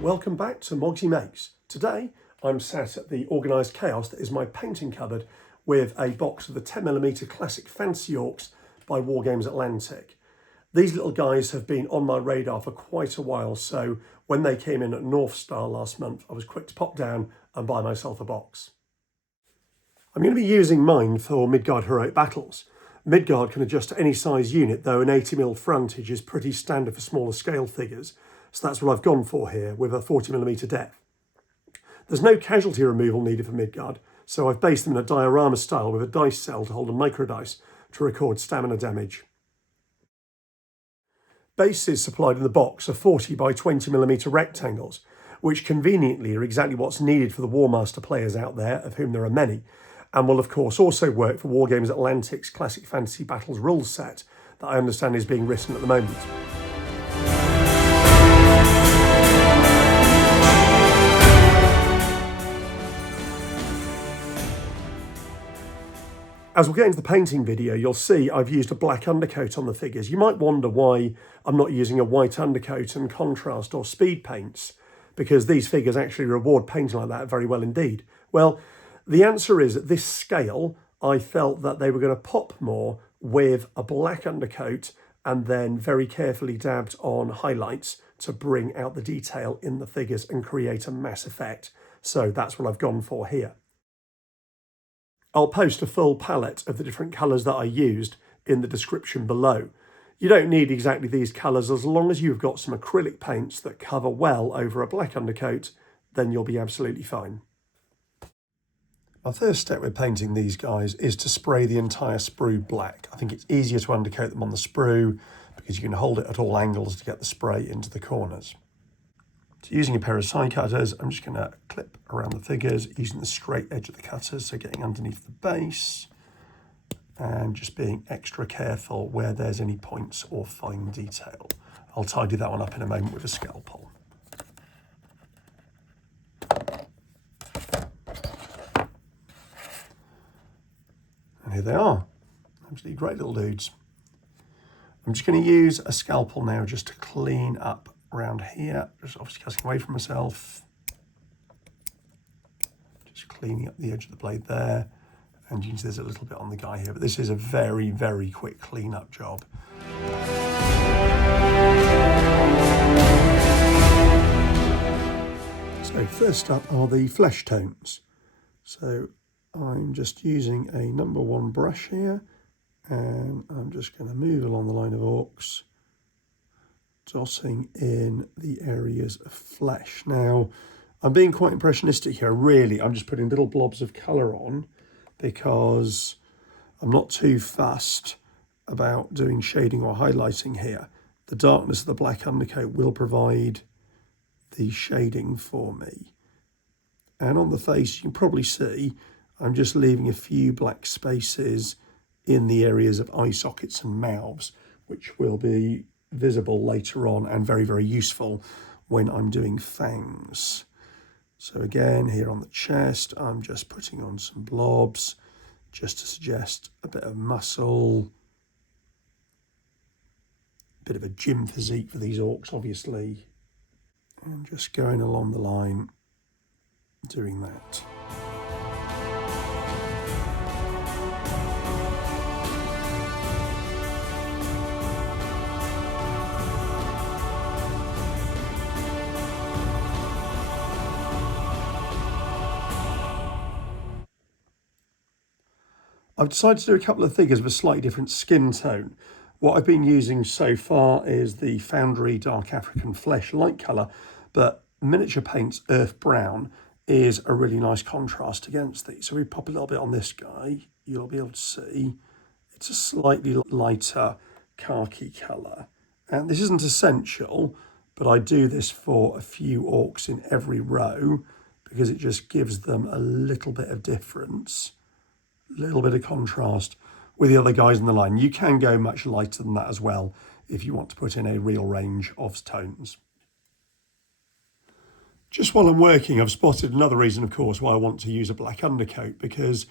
welcome back to Mogsymakes. Today I'm sat at the organised chaos that is my painting cupboard with a box of the 10mm Classic Fantasy Orcs by Wargames Atlantic. These little guys have been on my radar for quite a while, so when they came in at North Star last month, I was quick to pop down and buy myself a box. I'm going to be using mine for Midgard heroic battles. Midgard can adjust to any size unit, though an 80mm frontage is pretty standard for smaller scale figures, so that's what I've gone for here with a 40mm depth. There's no casualty removal needed for Midgard, so I've based them in a diorama style with a dice cell to hold a micro dice to record stamina damage. Bases supplied in the box are 40 by 20mm rectangles, which conveniently are exactly what's needed for the War Master players out there, of whom there are many, and will of course also work for Wargames Atlantic's Classic Fantasy Battles rules set that I understand is being written at the moment. As we'll get into the painting video, you'll see I've used a black undercoat on the figures. You might wonder why I'm not using a white undercoat and contrast or speed paints, because these figures actually reward painting like that very well indeed. Well, the answer is, at this scale, I felt that they were going to pop more with a black undercoat and then very carefully dabbed on highlights to bring out the detail in the figures and create a mass effect. So that's what I've gone for here. I'll post a full palette of the different colours that I used in the description below. You don't need exactly these colours, as long as you've got some acrylic paints that cover well over a black undercoat, then you'll be absolutely fine. My first step with painting these guys is to spray the entire sprue black. I think it's easier to undercoat them on the sprue because you can hold it at all angles to get the spray into the corners. So using a pair of side cutters, I'm just going to clip around the figures using the straight edge of the cutters, so getting underneath the base and just being extra careful where there's any points or fine detail. I'll tidy that one up in a moment with a scalpel. And here they are, absolutely great little dudes. I'm just going to use a scalpel now just to clean up around here, just obviously cutting away from myself. Just cleaning up the edge of the blade there. And you can see there's a little bit on the guy here, but this is a very, very quick clean-up job. So first up are the flesh tones. So I'm just using a number 1 brush here, and I'm just going to move along the line of orcs, dotting in the areas of flesh. Now, I'm being quite impressionistic here, really. I'm just putting little blobs of colour on because I'm not too fussed about doing shading or highlighting here. The darkness of the black undercoat will provide the shading for me. And on the face, you can probably see I'm just leaving a few black spaces in the areas of eye sockets and mouths, which will be visible later on and very, very useful when I'm doing fangs. So again, here on the chest, I'm just putting on some blobs just to suggest a bit of muscle, a bit of a gym physique for these orcs, obviously, and just going along the line, doing that. I've decided to do a couple of figures with a slightly different skin tone. What I've been using so far is the Foundry Dark African Flesh light colour, but Miniature Paints Earth Brown is a really nice contrast against these. So we pop a little bit on this guy, you'll be able to see it's a slightly lighter khaki colour. And this isn't essential, but I do this for a few orcs in every row because it just gives them a little bit of difference. Little bit of contrast with the other guys in the line. You can go much lighter than that as well if you want to put in a real range of tones. Just while I'm working, I've spotted another reason, of course, why I want to use a black undercoat, because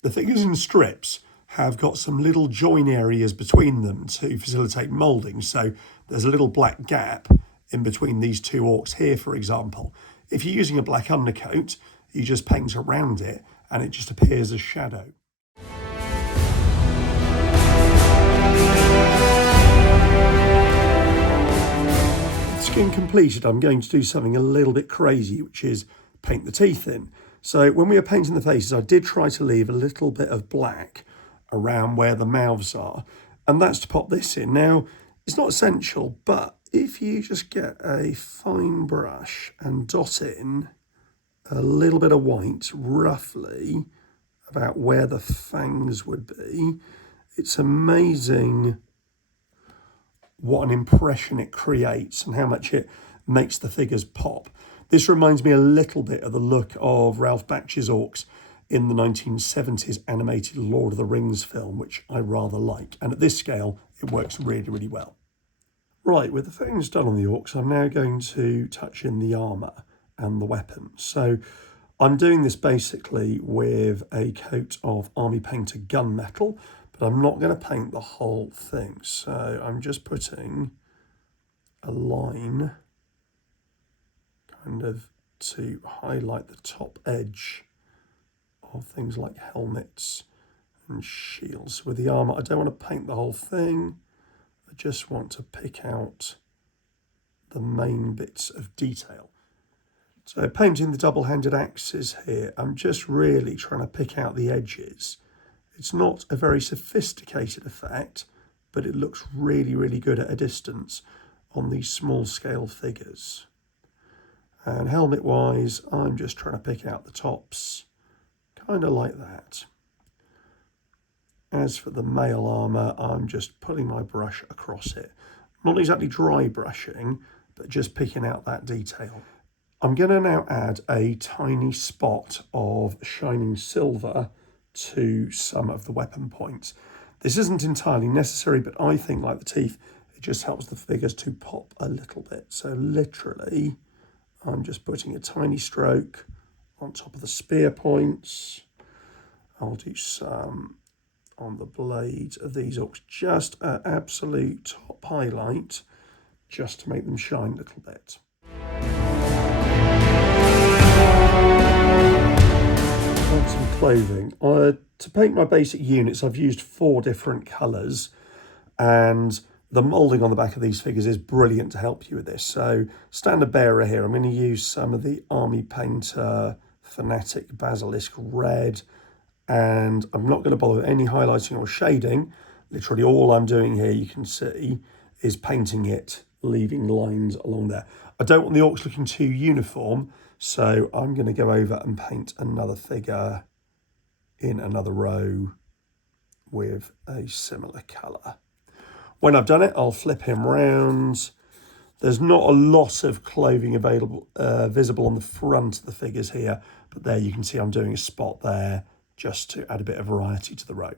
the figures in strips have got some little join areas between them to facilitate moulding. So there's a little black gap in between these two orcs here, for example. If you're using a black undercoat, you just paint around it and it just appears as shadow. With skin completed, I'm going to do something a little bit crazy, which is paint the teeth in. So when we were painting the faces, I did try to leave a little bit of black around where the mouths are, and that's to pop this in. Now, it's not essential, but if you just get a fine brush and dot in a little bit of white, roughly about where the fangs would be, it's amazing what an impression it creates and how much it makes the figures pop. This reminds me a little bit of the look of Ralph Baksh's orcs in the 1970s animated Lord of the Rings film, which I rather like. And at this scale, it works really, really well. Right, with the things done on the orcs, I'm now going to touch in the armour and the weapons. So I'm doing this basically with a coat of Army Painter gunmetal, but I'm not going to paint the whole thing. So I'm just putting a line kind of to highlight the top edge of things like helmets and shields. With the armour, I don't want to paint the whole thing. I just want to pick out the main bits of detail. So painting the double-handed axes here, I'm just really trying to pick out the edges. It's not a very sophisticated effect, but it looks really, really good at a distance on these small-scale figures. And helmet-wise, I'm just trying to pick out the tops, kind of like that. As for the mail armour, I'm just putting my brush across it. Not exactly dry brushing, but just picking out that detail. I'm going to now add a tiny spot of shining silver to some of the weapon points. This isn't entirely necessary, but I think, like the teeth, it just helps the figures to pop a little bit. So literally, I'm just putting a tiny stroke on top of the spear points. I'll do some on the blades of these orcs, just an absolute top highlight, just to make them shine a little bit. On some clothing. To paint my basic units, I've used 4 different colours, and the moulding on the back of these figures is brilliant to help you with this. So standard bearer here, I'm going to use some of the Army Painter Fanatic Basilisk Red, and I'm not going to bother with any highlighting or shading. Literally all I'm doing here, you can see, is painting it, leaving lines along there. I don't want the orcs looking too uniform, so I'm going to go over and paint another figure in another row with a similar colour. When I've done it, I'll flip him round. There's not a lot of clothing available, visible on the front of the figures here, but there you can see I'm doing a spot there just to add a bit of variety to the row.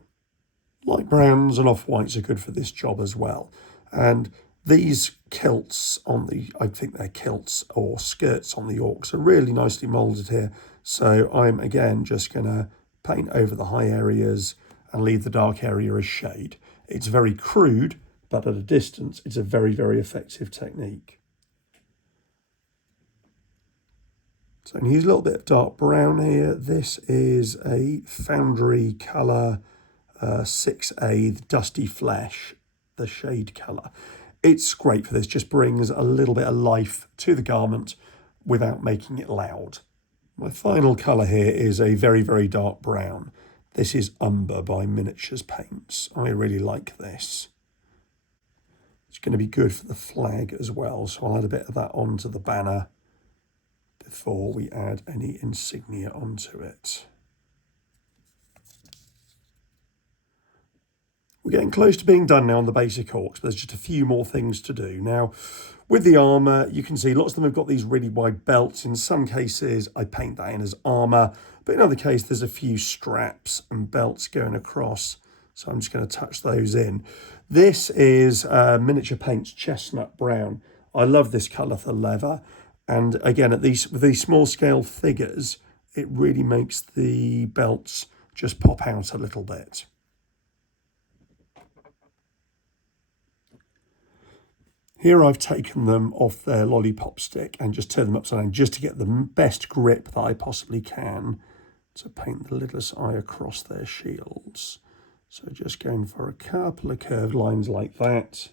Light browns and off-whites are good for this job as well. And these kilts on the, I think they're kilts or skirts on the orcs, are really nicely moulded here. So I'm again just going to paint over the high areas and leave the dark area as shade. It's very crude, but at a distance, it's a very, very effective technique. So I'm going to use a little bit of dark brown here. This is a Foundry colour 6A, the Dusty Flech, the shade colour. It's great for this, just brings a little bit of life to the garment without making it loud. My final colour here is a very, very dark brown. This is Umber by Miniatures Paints. I really like this. It's going to be good for the flag as well, so I'll add a bit of that onto the banner before we add any insignia onto it. We're getting close to being done now on the basic orcs, but there's just a few more things to do. Now, with the armour, you can see lots of them have got these really wide belts. In some cases, I paint that in as armour, but in other cases, there's a few straps and belts going across, so I'm just going to touch those in. This is Miniature Paints Chestnut Brown. I love this colour for leather. And again, with these small scale figures, it really makes the belts just pop out a little bit. Here I've taken them off their lollipop stick and just turned them upside down just to get the best grip that I possibly can to paint the lidless eye across their shields. So just going for a couple of curved lines like that.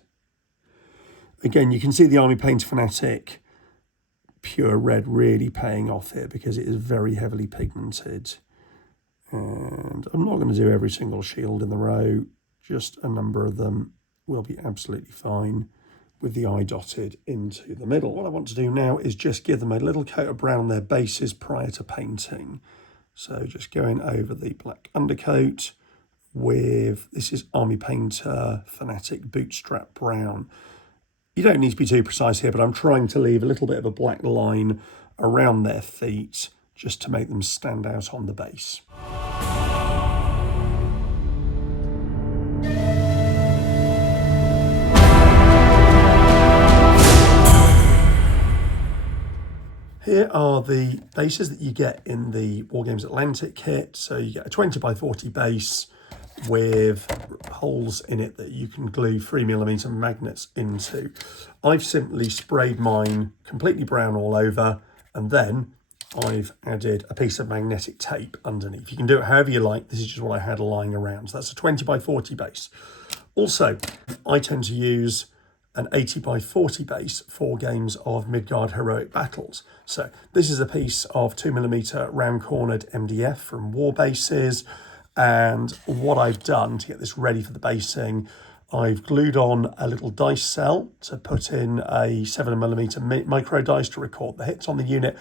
Again, you can see the Army Painter Fanatic pure red really paying off here because it is very heavily pigmented. And I'm not going to do every single shield in the row, just a number of them will be absolutely fine with the eye dotted into the middle. What I want to do now is just give them a little coat of brown on their bases prior to painting. So just going over the black undercoat with, this is Army Painter Fanatic Bootstrap Brown. You don't need to be too precise here, but I'm trying to leave a little bit of a black line around their feet just to make them stand out on the base. Here are the bases that you get in the Wargames Atlantic kit. So you get a 20 by 40 base with holes in it that you can glue 3mm magnets into. I've simply sprayed mine completely brown all over, and then I've added a piece of magnetic tape underneath. You can do it however you like. This is just what I had lying around. So that's a 20 by 40 base. Also, I tend to use an 80 by 40 base for games of Midgard heroic battles. So this is a piece of 2mm round cornered MDF from Warbases. And what I've done to get this ready for the basing, I've glued on a little dice cell to put in a 7mm micro dice to record the hits on the unit.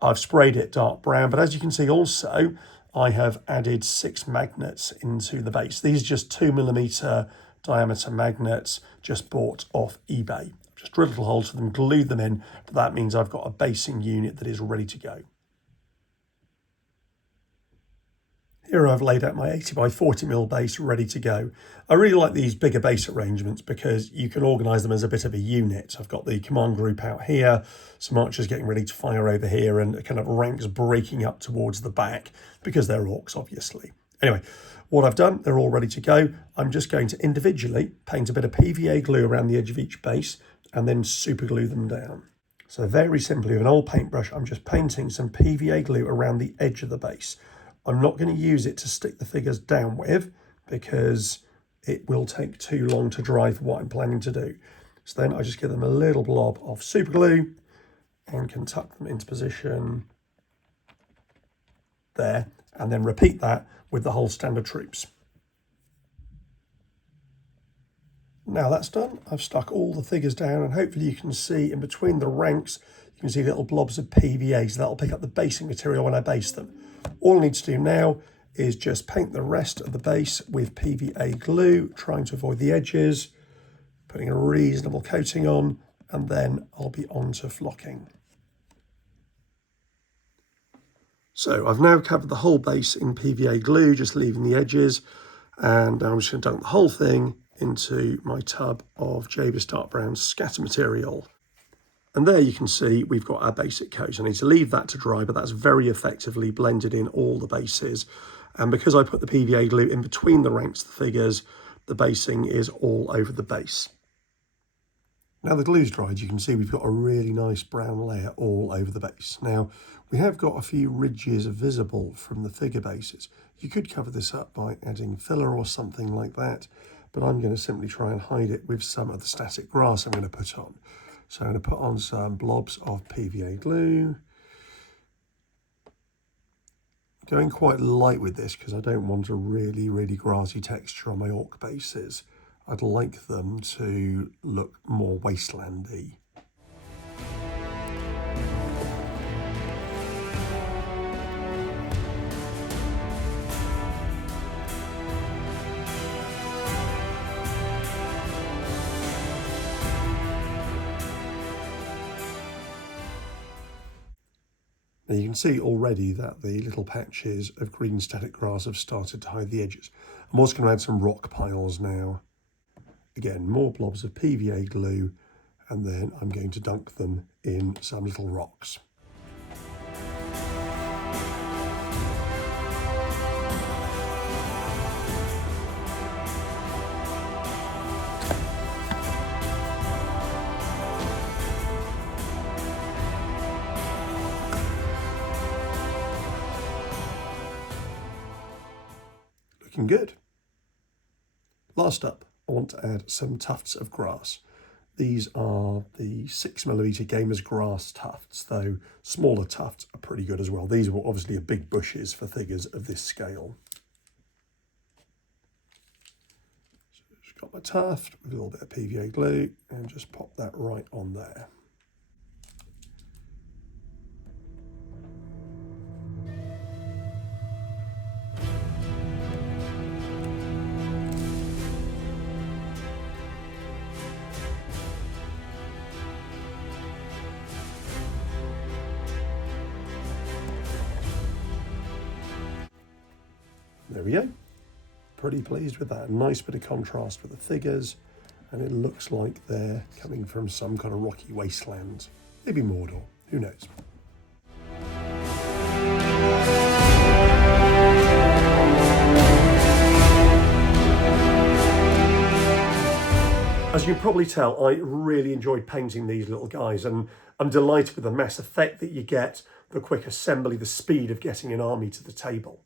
I've sprayed it dark brown, but as you can see also, I have added 6 magnets into the base. These are just 2mm diameter magnets just bought off eBay. Just drilled little holes for them, glued them in, but that means I've got a basing unit that is ready to go. Here I've laid out my 80 by 40mm base ready to go. I really like these bigger base arrangements because you can organise them as a bit of a unit. I've got the command group out here, some archers getting ready to fire over here, and kind of ranks breaking up towards the back because they're orcs, obviously. Anyway, what I've done, they're all ready to go. I'm just going to individually paint a bit of PVA glue around the edge of each base and then super glue them down. So very simply with an old paintbrush, I'm just painting some PVA glue around the edge of the base. I'm not going to use it to stick the figures down with because it will take too long to dry for what I'm planning to do. So then I just give them a little blob of super glue and can tuck them into position there, and then repeat that with the whole standard troops. Now that's done, I've stuck all the figures down, and hopefully you can see in between the ranks, you can see little blobs of PVA, so that'll pick up the basing material when I base them. All I need to do now is just paint the rest of the base with PVA glue, trying to avoid the edges, putting a reasonable coating on, and then I'll be on to flocking. So I've now covered the whole base in PVA glue, just leaving the edges, and now I'm just going to dunk the whole thing into my tub of Javis Dark Brown scatter material. And there you can see we've got our basic coat. I need to leave that to dry, but that's very effectively blended in all the bases. And because I put the PVA glue in between the ranks of the figures, the basing is all over the base. Now the glue's dried, you can see we've got a really nice brown layer all over the base. Now, we have got a few ridges visible from the figure bases. You could cover this up by adding filler or something like that, but I'm going to simply try and hide it with some of the static grass I'm going to put on. So I'm going to put on some blobs of PVA glue. Going quite light with this because I don't want a really, really grassy texture on my orc bases. I'd like them to look more wastelandy. Now you can see already that the little patches of green static grass have started to hide the edges. I'm also going to add some rock piles now. Again, more blobs of PVA glue, and then I'm going to dunk them in some little rocks. looking good. Last up, I want to add some tufts of grass. These are the 6mm Gamers Grass tufts, though smaller tufts are pretty good as well. These were obviously big bushes for figures of this scale. So just got my tuft with a little bit of PVA glue and just pop that right on there. There we go. Pretty pleased with that. Nice bit of contrast with the figures, and it looks like they're coming from some kind of rocky wasteland. Maybe Mordor, who knows? As you can probably tell, I really enjoyed painting these little guys, and I'm delighted with the mass effect that you get, the quick assembly, the speed of getting an army to the table.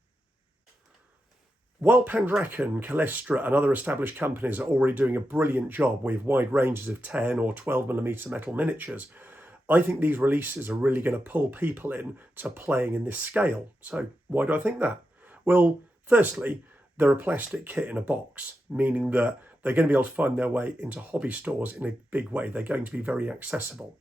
While Pendraken, Callistra and other established companies are already doing a brilliant job with wide ranges of 10 or 12mm metal miniatures, I think these releases are really going to pull people in to playing in this scale. So why do I think that? Well, firstly, they're a plastic kit in a box, meaning that they're going to be able to find their way into hobby stores in a big way. They're going to be very accessible.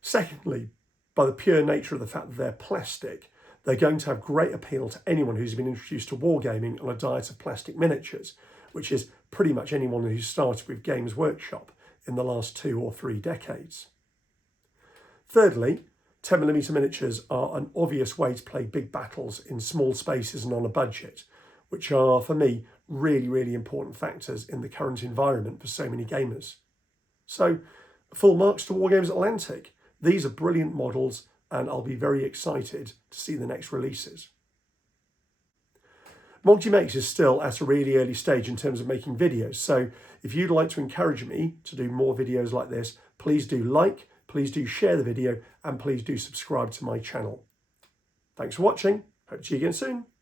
Secondly, by the pure nature of the fact that they're plastic, they're going to have great appeal to anyone who's been introduced to wargaming on a diet of plastic miniatures, which is pretty much anyone who started with Games Workshop in the last 2 or 3 decades. Thirdly, 10mm miniatures are an obvious way to play big battles in small spaces and on a budget, which are, for me, really, really important factors in the current environment for so many gamers. So, full marks to Wargames Atlantic. These are brilliant models, and I'll be very excited to see the next releases. Mogsymakes is still at a really early stage in terms of making videos, so if you'd like to encourage me to do more videos like this, please do like, please do share the video, and please do subscribe to my channel. Thanks for watching. Hope to see you again soon.